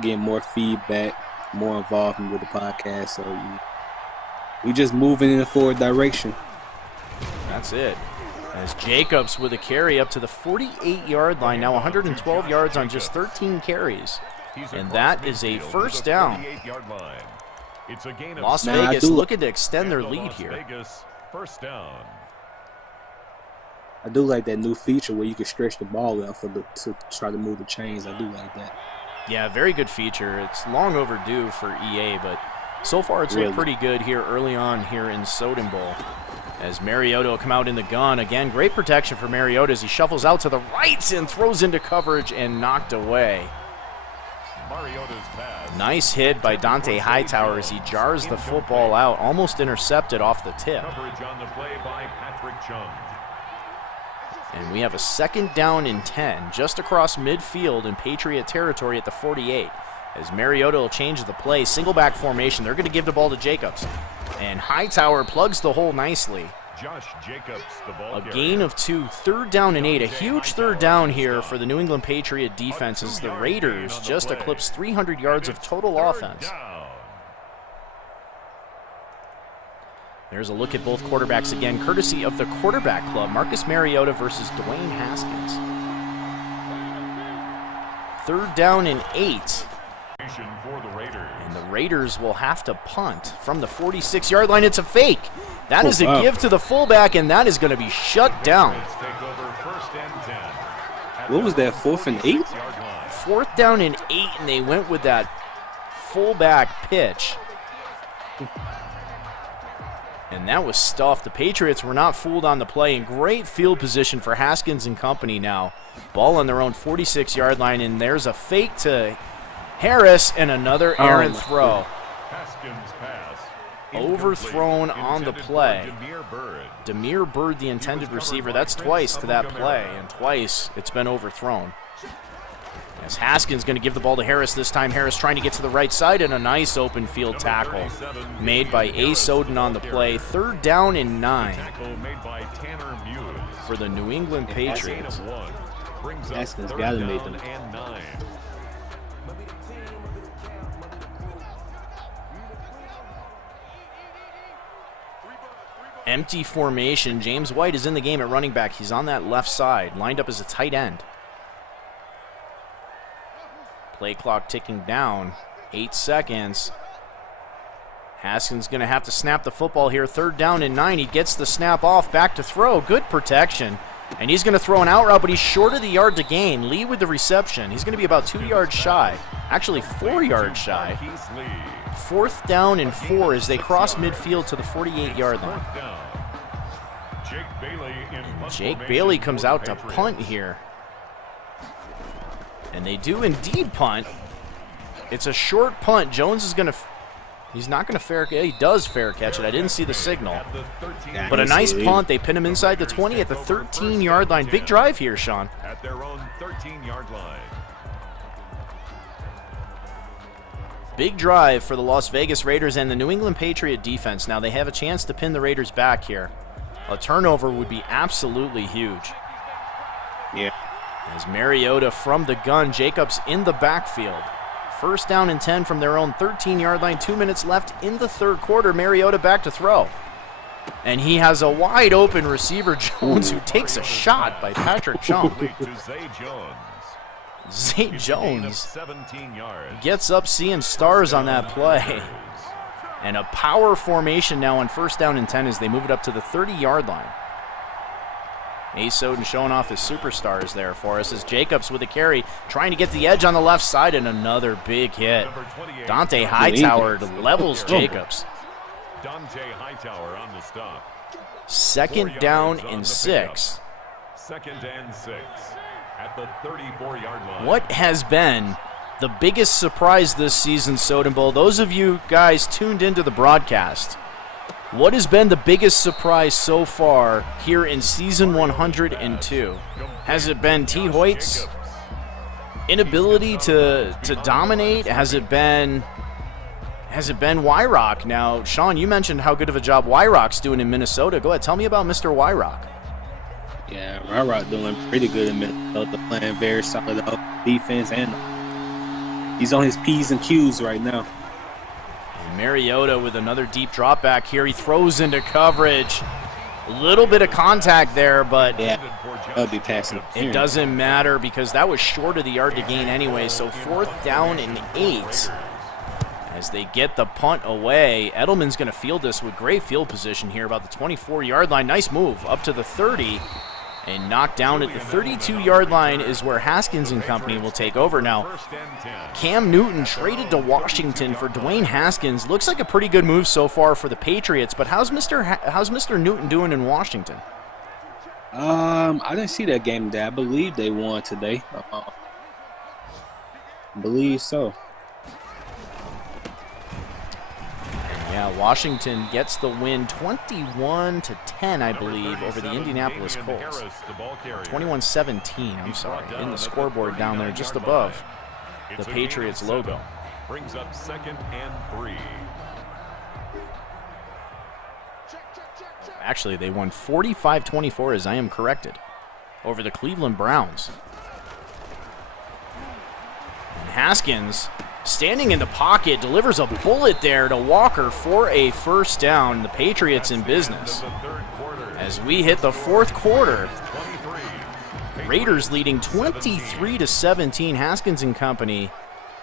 Getting more feedback, more involvement with the podcast. So we just moving in a forward direction. That's it. As Jacobs with a carry up to the 48-yard line. Now 112 yards on just 13 carries. And that is a 1st down. It's a gain of Las Nah, Vegas looking to extend their lead Las here. Vegas, first down. I do like that new feature where you can stretch the ball out to try to move the chains. I do like that. Yeah, very good feature. It's long overdue for EA, but so far it's looked pretty good here early on here in Soden Bowl. As Mariota will come out in the gun. Again, great protection for Mariota as he shuffles out to the right and throws into coverage and knocked away. Mariota's pass. Nice hit by Dante Hightower as he jars the football out, almost intercepted off the tip. Coverage on the play by Patrick Chung. And we have a 2nd down and 10 just across midfield in Patriot territory at the 48. As Mariota will change the play, single back formation. They're going to give the ball to Jacobs. And Hightower plugs the hole nicely. Josh Jacobs, the ball A carrier. gain of 2, 3rd down and 8. A huge 3rd down here for the New England Patriot defense as the Raiders just eclipsed 300 yards of total offense. There's a look at both quarterbacks again, courtesy of the Quarterback Club. Marcus Mariota versus Dwayne Haskins. 3rd down and 8. For the Raiders. And the Raiders will have to punt from the 46-yard line. It's a fake. That is a give to the fullback, and that is going to be shut down. Take over 1st and 10. What was that, 4th and 8? 4th down and 8, and they went with that fullback pitch. And that was stuffed. The Patriots were not fooled on the play. And great field position for Haskins and company now. Ball on their own 46-yard line, and there's a fake to Harris and another errant throw. Haskins pass. Overthrown on the play. Demir Bird. Demir Bird, the intended receiver. That's twice to that play, and twice it's been overthrown. As Haskins going to give the ball to Harris this time. Harris trying to get to the right side, and a nice open field tackle made by A. Soden on the play. 3rd down and 9 Tackle made by Tanner Muse. for the New England Patriots. Haskins got to make them. And 9. Empty formation. James White is in the game at running back. He's on that left side, lined up as a tight end. Play clock ticking down. 8 seconds. Haskins going to have to snap the football here. 3rd down and 9. He gets the snap off. Back to throw. Good protection. And he's going to throw an out route, but he's short of the yard to gain. Lee with the reception. He's going to be about 2 yards shy. Actually, 4 yards shy. 4th down and 4 as they cross midfield to the 48-yard line. Jake Bailey comes out to punt here. And they do indeed punt. It's a short punt. Jones is going to... He's not going to fair... Yeah, he does fair catch it. I didn't see the signal. But a nice punt. They pin him inside the 20 at the 13-yard line. Big drive here, Sean. At their own 13-yard line. Big drive for the Las Vegas Raiders and the New England Patriot defense. Now they have a chance to pin the Raiders back here. A turnover would be absolutely huge. Yeah. As Mariota from the gun, Jacobs in the backfield. 1st down and 10 from their own 13-yard line. 2 minutes left in the 3rd quarter. Mariota back to throw. And he has a wide open receiver, Jones, who takes a shot by Patrick Chung. Zay Jones gets up seeing stars on that play. And a power formation now on 1st down and 10 as they move it up to the 30-yard line. A. Soden showing off his superstars there for us as Jacobs with a carry, trying to get the edge on the left side, and another big hit. Dante Hightower levels Jacobs. Dante Hightower on the stop. 2nd down and 6. 2nd and 6 at the 34-yard line. What has been the biggest surprise this season, Soden Bowl? Those of you guys tuned into the broadcast, what has been the biggest surprise so far here in season 102? Has it been T. Hoyt's inability to dominate? Has it been Wyrock? Now, Sean, you mentioned how good of a job Wyrock's doing in Minnesota. Go ahead, tell me about Mr. Wyrock. Yeah, Wyrock doing pretty good in Minnesota, playing very solid defense, and he's on his P's and Q's right now. Mariota with another deep drop back here. He throws into coverage. A little bit of contact there, but yeah, that'll be passing. It doesn't matter because that was short of the yard to gain anyway. So 4th down and 8 As they get the punt away, Edelman's going to field this with great field position here about the 24-yard line. Nice move up to the 30 and knocked down at the 32-yard line is where Haskins and company will take over. Now, Cam Newton traded to Washington for Dwayne Haskins. Looks like a pretty good move so far for the Patriots, but how's Mr. Newton doing in Washington? I didn't see that game today. I believe they won today. Believe so. Yeah, Washington gets the win 21-10, I believe, over the Indianapolis Colts. 21-17, I'm sorry, in the scoreboard down there just above the Patriots logo. Brings up 2nd and 3. Actually, they won 45-24, as I am corrected, over the Cleveland Browns. And Haskins, standing in the pocket, delivers a bullet there to Walker for a first down. The Patriots in business. As we hit the fourth quarter, Raiders leading 23-17. Haskins and company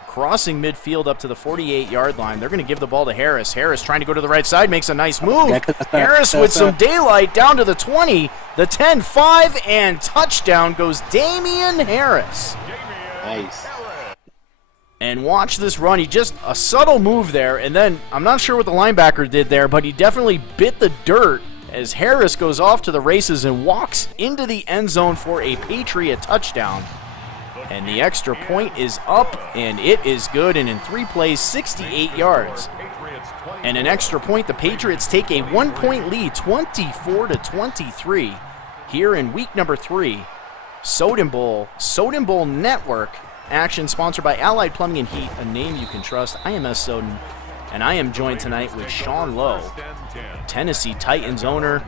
crossing midfield up to the 48-yard line. They're going to give the ball to Harris. Harris trying to go to the right side, makes a nice move. Harris with some daylight down to the 20, the 10, 5, and touchdown goes Damian Harris. Nice. And watch this run. He just, a subtle move there, and then I'm not sure what the linebacker did there, but he definitely bit the dirt as Harris goes off to the races and walks into the end zone for a Patriot touchdown. And the extra point is up, and it is good, and in 3 plays, 68 yards. And an extra point, the Patriots take a 1-point lead, 24-23, here in week number 3. Soden Bowl Network action sponsored by Allied Plumbing and Heat, a name you can trust. I am S. Soden, and I am joined tonight with Sean Lowe, Tennessee Titans owner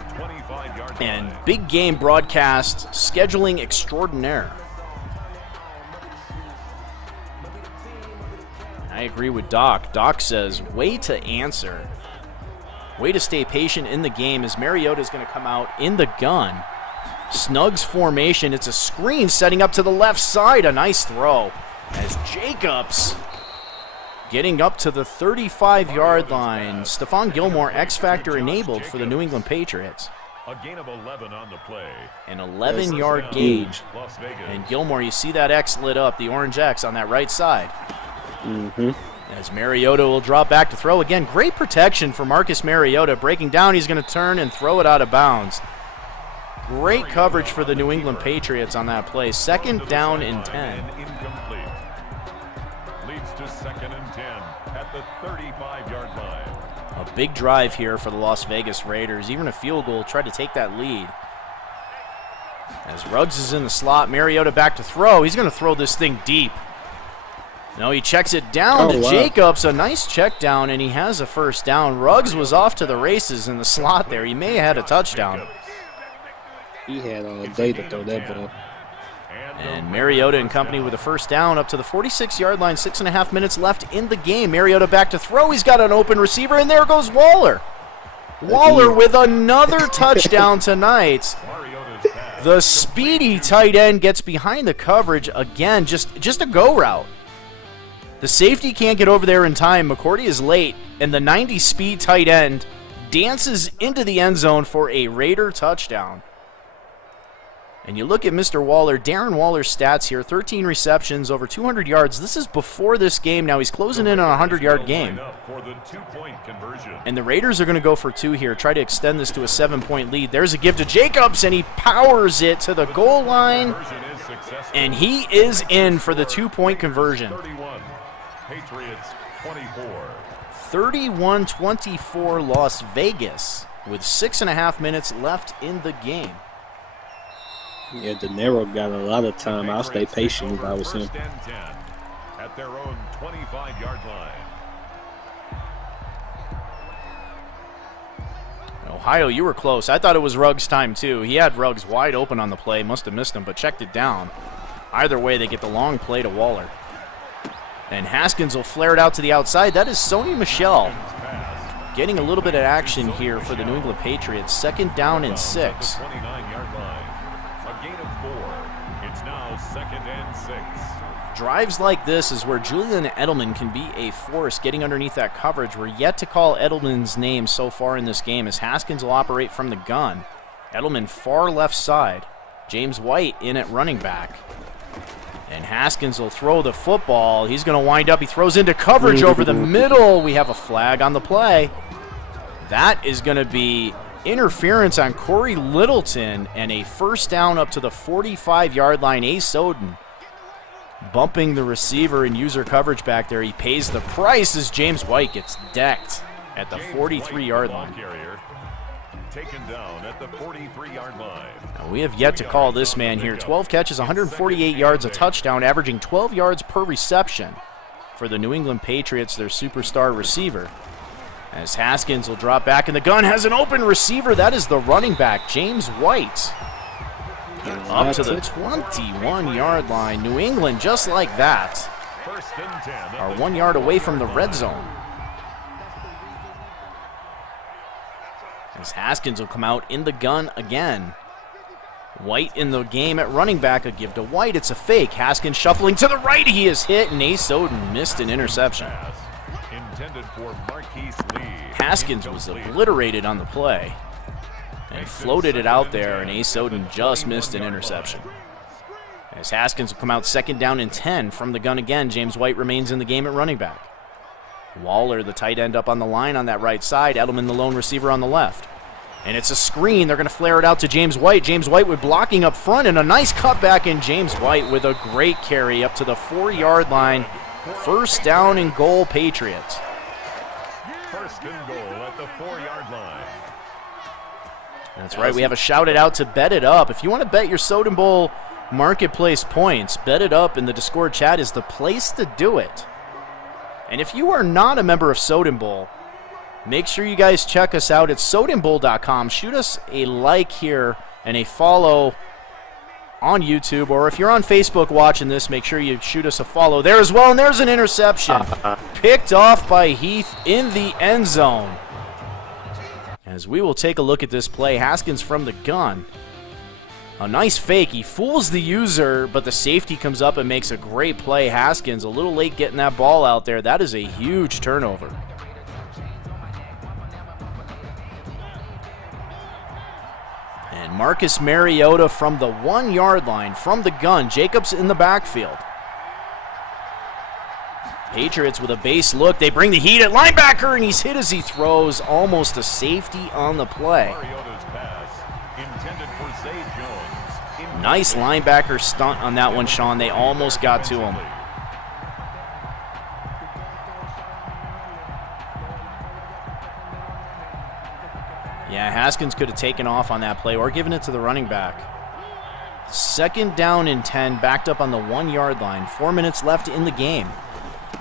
and big game broadcast scheduling extraordinaire. I agree with Doc. Doc says, way to answer. Way to stay patient in the game as Mariota's going to come out in the gun. Snugs formation. It's a screen setting up to the left side. A nice throw as Jacobs getting up to the 35-yard line. Stephon Gilmore, X-Factor enabled for the New England Patriots. A gain of 11 on the play. An 11-yard gauge. Las Vegas. And Gilmore, you see that X lit up, the orange X on that right side. As Mariota will drop back to throw again. Great protection for Marcus Mariota. Breaking down, he's going to turn and throw it out of bounds. Great coverage for the New England Patriots on that play. 2nd down and 10. Incomplete. Leads to 2nd and 10 at the 35-yard line. A big drive here for the Las Vegas Raiders. Even a field goal tried to take that lead. As Ruggs is in the slot, Mariota back to throw. He's going to throw this thing deep. No, he checks it down to Jacobs. A nice check down, and he has a first down. Ruggs was off to the races in the slot there. He may have had a touchdown. He had all day to throw that ball. And Mariota and company with a first down up to the 46-yard line. 6.5 minutes left in the game. Mariota back to throw. He's got an open receiver, and there goes Waller. Waller with another touchdown tonight. The speedy tight end gets behind the coverage again. Just a go route. The safety can't get over there in time. McCourty is late, and the 90-speed tight end dances into the end zone for a Raider touchdown. And you look at Mr. Waller, Darren Waller's stats here, 13 receptions, over 200 yards. This is before this game. Now he's closing in on a 100-yard game. And the Raiders are going to go for 2 here, try to extend this to a 7-point lead. There's a give to Jacobs, and he powers it to the goal line. And he is in for the 2-point conversion. Patriots 24. 31-24 Las Vegas with 6.5 minutes left in the game. Yeah, De Niro got a lot of time. I'll stay patient if I was him. At their own 25-yard line. Ohio, you were close. I thought it was Ruggs' time too. He had Ruggs wide open on the play. Must have missed him, but checked it down. Either way, they get the long play to Waller. And Haskins will flare it out to the outside. That is Sony Michel getting a little bit of action here for the New England Patriots. 2nd down and 6. 29-yard line. A gain of 4. It's now 2nd and 6. Drives like this is where Julian Edelman can be a force getting underneath that coverage. We're yet to call Edelman's name so far in this game as Haskins will operate from the gun. Edelman far left side. James White in at running back. And Haskins will throw the football. He's going to wind up. He throws into coverage over the middle. We have a flag on the play. That is going to be interference on Corey Littleton and a first down up to the 45-yard line. Ace Soden bumping the receiver in user coverage back there. He pays the price as James White gets decked at the 43-yard line. Taken down at the 43-yard line. Now, we have yet to call this man here. 12 catches, 148 yards, a touchdown, averaging 12 yards per reception for the New England Patriots, their superstar receiver. As Haskins will drop back in the gun, has an open receiver. That is the running back, James White. Up to the 21-yard line. New England, just like that, are 1 yard away from the red zone. As Haskins will come out in the gun again. White in the game at running back. A give to White. It's a fake. Haskins shuffling to the right. He is hit, and Ace Soden missed an interception. Haskins was obliterated on the play and floated it out there, and Ace Soden just missed an interception. As Haskins will come out second down and 10 from the gun again, James White remains in the game at running back. Waller, the tight end, up on the line on that right side. Edelman, the lone receiver, on the left. And it's a screen. They're going to flare it out to James White. James White with blocking up front and a nice cutback in James White with a great carry up to the 4-yard line. First down and goal, Patriots. First and goal at the 4-yard line. That's right. We have a shout it out to Bet It Up. If you want to bet your Soden Bowl marketplace points, Bet It Up in the Discord chat is the place to do it. And if you are not a member of Soden Bowl, make sure you guys check us out at sodenbowl.com. Shoot us a like here and a follow on YouTube. Or if you're on Facebook watching this, make sure you shoot us a follow there as well. And there's an interception picked off by Heath in the end zone. As we will take a look at this play, Haskins from the gun. A nice fake. He fools the user, but the safety comes up and makes a great play. Haskins a little late getting that ball out there. That is a huge turnover. And Marcus Mariota from the 1-yard line, from the gun. Jacobs in the backfield. Patriots with a base look. They bring the heat at linebacker, and he's hit as he throws. Almost a safety on the play. Nice linebacker stunt on that one, Sean. They almost got to him. Yeah, Haskins could have taken off on that play or given it to the running back. Second down and 10, backed up on the 1-yard line. 4 minutes left in the game.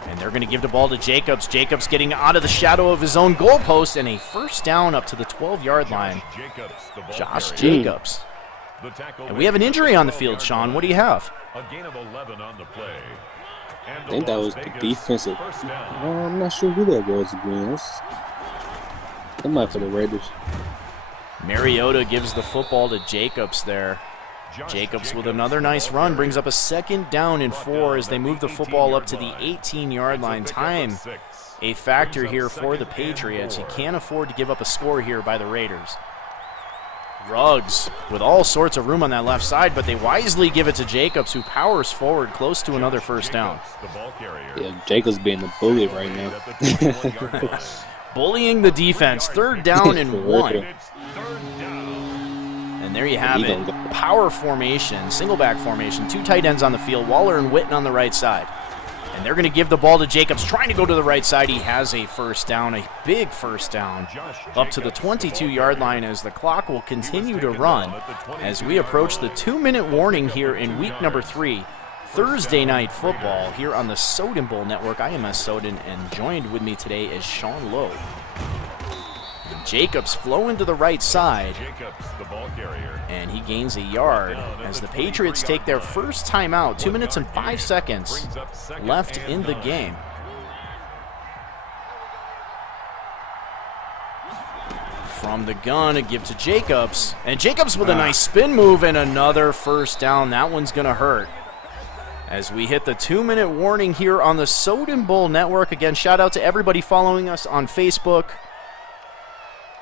And they're going to give the ball to Jacobs. Jacobs getting out of the shadow of his own goalpost, and a first down up to the 12-yard line. Josh Jacobs. And we have an injury on the field, Sean. What do you have? A gain of 11 on the play. I think that was the defensive. I'm not sure who that was again. That might be for the Raiders. Mariota gives the football to Jacobs there. Jacobs with another nice run brings up a second down and 4 as they move the football up to the 18-yard line. Time a factor here for the Patriots. You can't afford to give up a score here by the Raiders. Ruggs with all sorts of room on that left side, but they wisely give it to Jacobs, who powers forward close to another first down. Yeah, Jacobs being the bully right now. Bullying the defense. Third down and 1. And there you have it. Power formation, single back formation, 2 tight ends on the field, Waller and Witten on the right side. And they're going to give the ball to Jacobs, trying to go to the right side. He has a first down, a big first down, up to the 22-yard line as the clock will continue to run as we approach the 2-minute warning here in week number 3, Thursday night football here on the Soden Bowl Network. I am Soden, and joined with me today is Sean Lowe. Jacobs flowing to the right side, and he gains a yard as the Patriots take their first timeout. 2 minutes and 5 seconds left in the game. From the gun, a give to Jacobs, and Jacobs with a nice spin move and another first down. That one's going to hurt As we hit the 2-minute warning here on the Soden Bowl Network. Again, shout out to everybody following us on Facebook.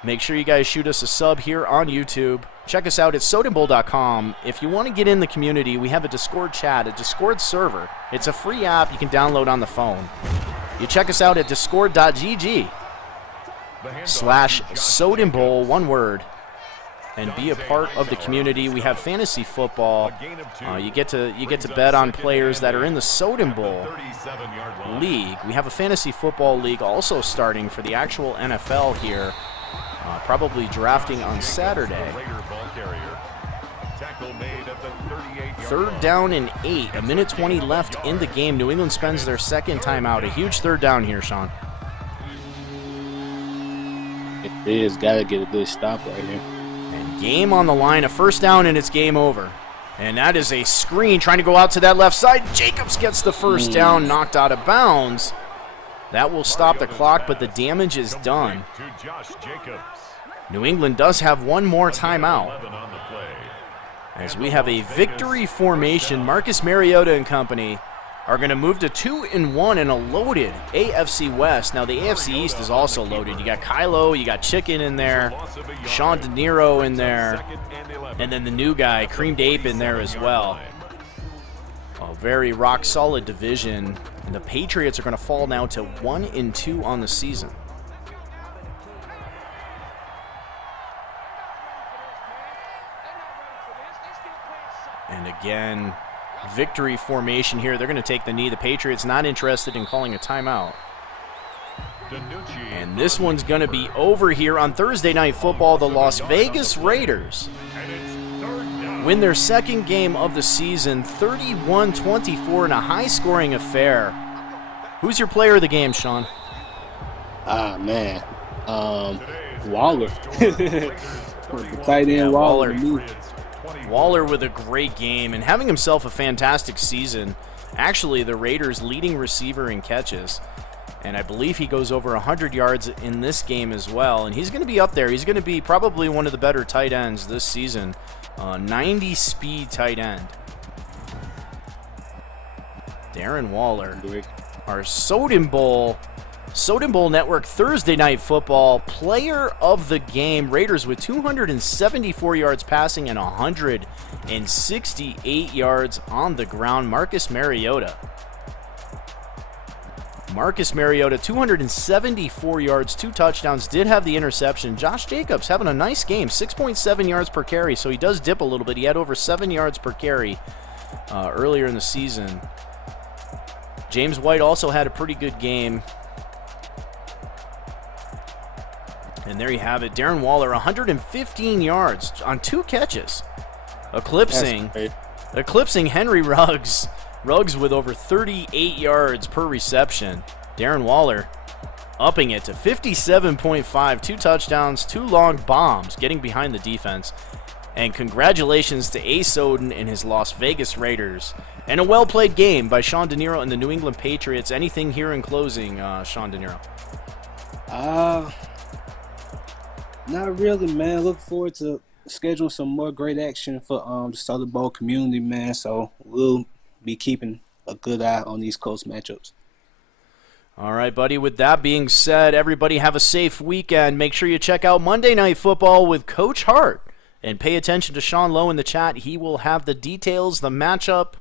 Make sure you guys shoot us a sub here on YouTube. Check us out at sodenbowl.com. If you want to get in the community, we have a Discord chat, a Discord server. It's a free app you can download on the phone. You check us out at discord.gg/SodenBowl, one word, and be a part of the community. We have fantasy football. You get to bet on players that are in the Soden Bowl league. We have a fantasy football league also starting for the actual NFL here. Probably drafting on Saturday. 3rd down and 8. 1:20 left in the game. New England spends their second timeout. A huge 3rd down here, Sean. It is. Got to get a good stop right here. And game on the line. A 1st down, and it's game over. And that is a screen trying to go out to that left side. Jacobs gets the 1st down, knocked out of bounds. That will stop the clock, but the damage is done. New England does have one more timeout. As we have a victory formation, Marcus Mariota and company are going to move to 2-1 in a loaded AFC West. Now, the AFC East is also loaded. You got Kylo, you got Chicken in there, Sean De Niro in there, and then the new guy, Creamed Ape, in there as well. A very rock-solid division. And the Patriots are going to fall now to 1-2 on the season. And again, victory formation here. They're going to take the knee. The Patriots not interested in calling a timeout. And this one's going to be over here on Thursday Night Football. The Las Vegas Raiders win their second game of the season, 31-24 in a high-scoring affair. Who's your player of the game, Sean? Man. Waller. The tight end Waller. Waller with a great game and having himself a fantastic season. Actually, the Raiders' leading receiver in catches. And I believe he goes over 100 yards in this game as well. And he's going to be up there. He's going to be probably one of the better tight ends this season. 90-speed tight end. Darren Waller. Our Soden Bowl Network Thursday Night Football player of the game. Raiders with 274 yards passing and 168 yards on the ground. Marcus Mariota, 274 yards, 2 touchdowns, did have the interception. Josh Jacobs having a nice game, 6.7 yards per carry, so he does dip a little bit. He had over 7 yards per carry earlier in the season. James White also had a pretty good game. And there you have it. Darren Waller, 115 yards on 2 catches, eclipsing Henry Ruggs. Ruggs with over 38 yards per reception. Darren Waller upping it to 57.5, 2 touchdowns, 2 long bombs, getting behind the defense. And congratulations to A. Soden and his Las Vegas Raiders. And a well-played game by Sean De Niro and the New England Patriots. Anything here in closing, Sean De Niro? Not really, man. Look forward to scheduling some more great action for the Soden Bowl community, man. So we'll be keeping a good eye on these Coast matchups. All right, buddy. With that being said, everybody have a safe weekend. Make sure you check out Monday Night Football with Coach Hart. And pay attention to Sean Lowe in the chat. He will have the details, the matchup,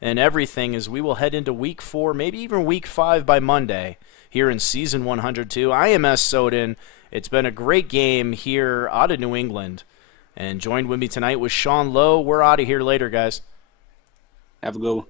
and everything as we will head into Week 4, maybe even Week 5 by Monday here in Season 102. I am S. Soden. It's been a great game here out of New England. And joined with me tonight was Sean Lowe. We're out of here later, guys. Have a good one.